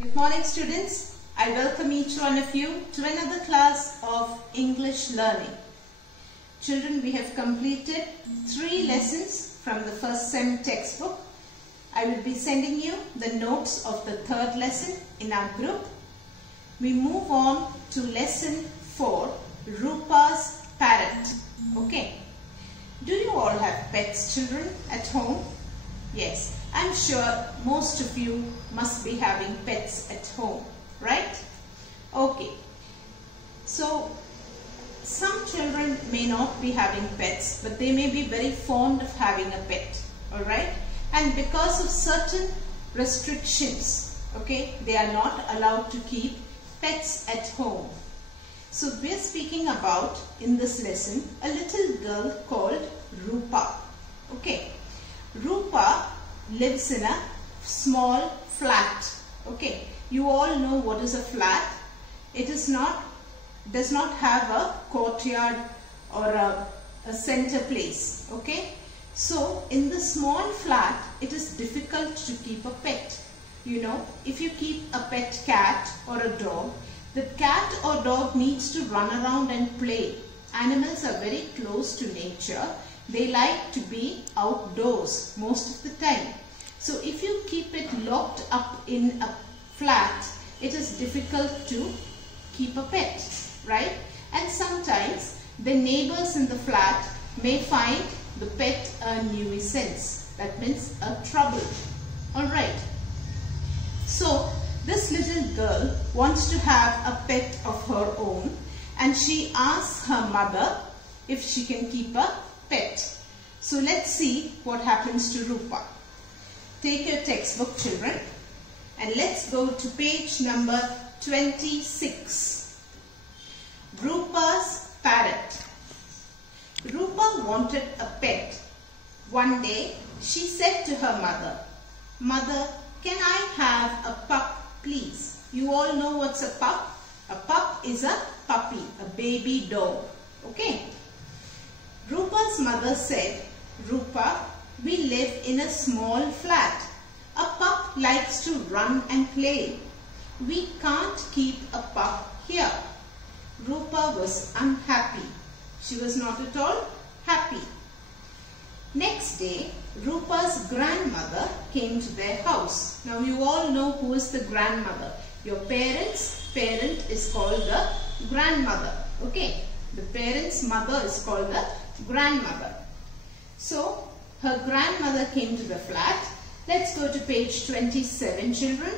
Good morning, students. I welcome each one of you to another class of English learning. Children, we have completed 3 lessons from the first sem textbook. I will be sending you the notes of the 3rd lesson in our group. We move on to lesson 4, Rupa's Parrot. Okay. Do you all have pets, children, at home? Yes. I'm sure most of you must be having pets at home, right? Okay. So, some children may not be having pets, but they may be very fond of having a pet, alright? And because of certain restrictions, okay, they are not allowed to keep pets at home. So, we are speaking about, in this lesson, a little girl called Rupa, okay? Rupa lives in a small flat. Okay, you all know what is a flat. It does not have a courtyard or a center place. Okay, so in the small flat it is difficult to keep a pet. You know, if you keep a pet cat or a dog, the cat or dog needs to run around and play. Animals are very close to nature. They like to be outdoors most of the time. So if you keep it locked up in a flat, it is difficult to keep a pet, right? And sometimes the neighbors in the flat may find the pet a nuisance. That means a trouble. Alright. So this little girl wants to have a pet of her own, and she asks her mother if she can keep a pet. So let's see what happens to Rupa. Take your textbook, children, and let's go to page number 26. Rupa's Parrot. Rupa wanted a pet. One day she said to her mother, "Mother, can I have a pup, please?" You all know what's a pup? A pup is a puppy, a baby dog. Okay. Rupa's mother said, "Rupa, we live in a small flat. A pup likes to run and play. We can't keep a pup here." Rupa was unhappy. She was not at all happy. Next day, Rupa's grandmother came to their house. Now you all know who is the grandmother. Your parents' parent is called the grandmother. Okay, the parent's mother is called the grandmother. So, her grandmother came to the flat. Let's go to page 27, children.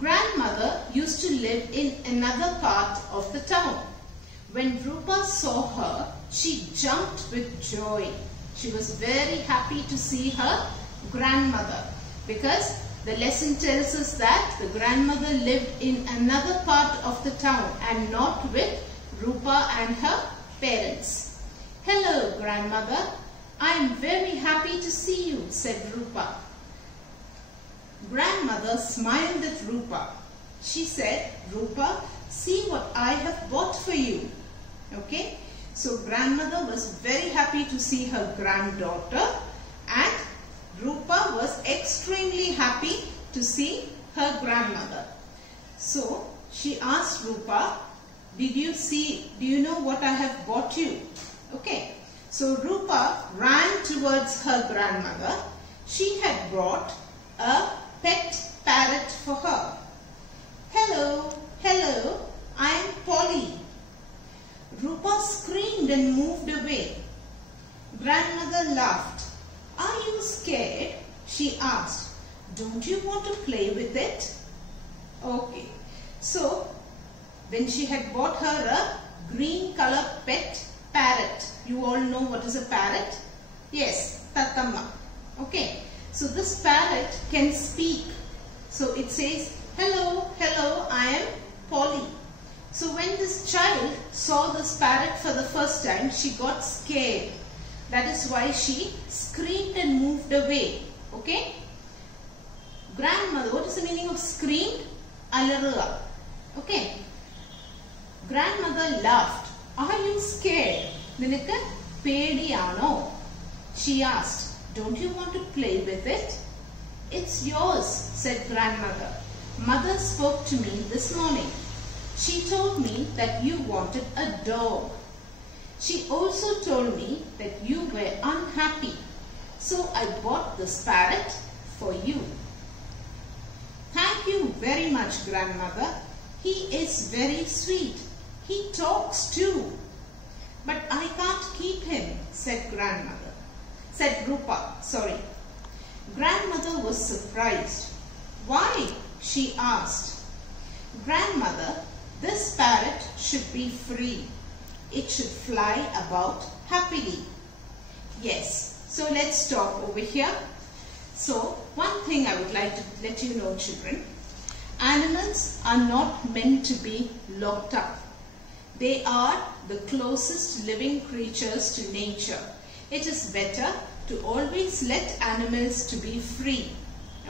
Grandmother used to live in another part of the town. When Rupa saw her, she jumped with joy. She was very happy to see her grandmother, because the lesson tells us that the grandmother lived in another part of the town and not with Rupa and her parents. "Hello, grandmother. I am very happy to see you," said Rupa. Grandmother smiled at Rupa. She said, "Rupa, see what I have bought for you." Okay, so grandmother was very happy to see her granddaughter, and Rupa was extremely happy to see her grandmother. So she asked Rupa, do you know what I have bought you?" Okay. So Rupa ran towards her grandmother. She had brought a pet parrot for her. "Hello, hello, I am Polly." Rupa screamed and moved away. Grandmother laughed. "Are you scared?" she asked. "Don't you want to play with it?" Okay. So when she had bought her a green color pet parrot. You all know what is a parrot? Yes, Tatamma. Okay. So this parrot can speak. So it says, "Hello, hello, I am Polly." So when this child saw this parrot for the first time, she got scared. That is why she screamed and moved away. Okay. Grandmother, what is the meaning of screamed? Alarua. Okay. Grandmother laughed. "Are you scared? Ninakku pediyano?" She asked. "Don't you want to play with it?" "It's yours," said grandmother. Mother spoke to me this morning. She told me that you wanted a dog. She also told me that you were unhappy. So I bought this parrot for you. Thank you very much, grandmother. He is very sweet. He talks too. But I can't keep him, said Rupa. Grandmother was surprised. Why? She asked. Grandmother, this parrot should be free. It should fly about happily. Yes, so let's stop over here. So, one thing I would like to let you know, children. Animals are not meant to be locked up. They are the closest living creatures to nature. It is better to always let animals to be free.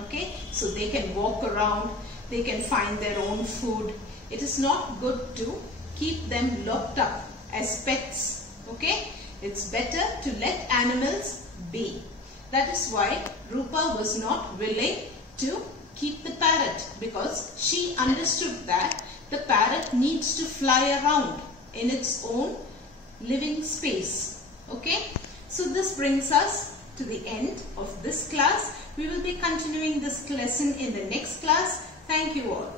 Okay, so they can walk around, they can find their own food. It is not good to keep them locked up as pets. Okay, it's better to let animals be. That is why Rupa was not willing to keep the parrot, because she understood that the parrot needs to fly around in its own living space. Okay, so this brings us to the end of this class. We will be continuing this lesson in the next class. Thank you all.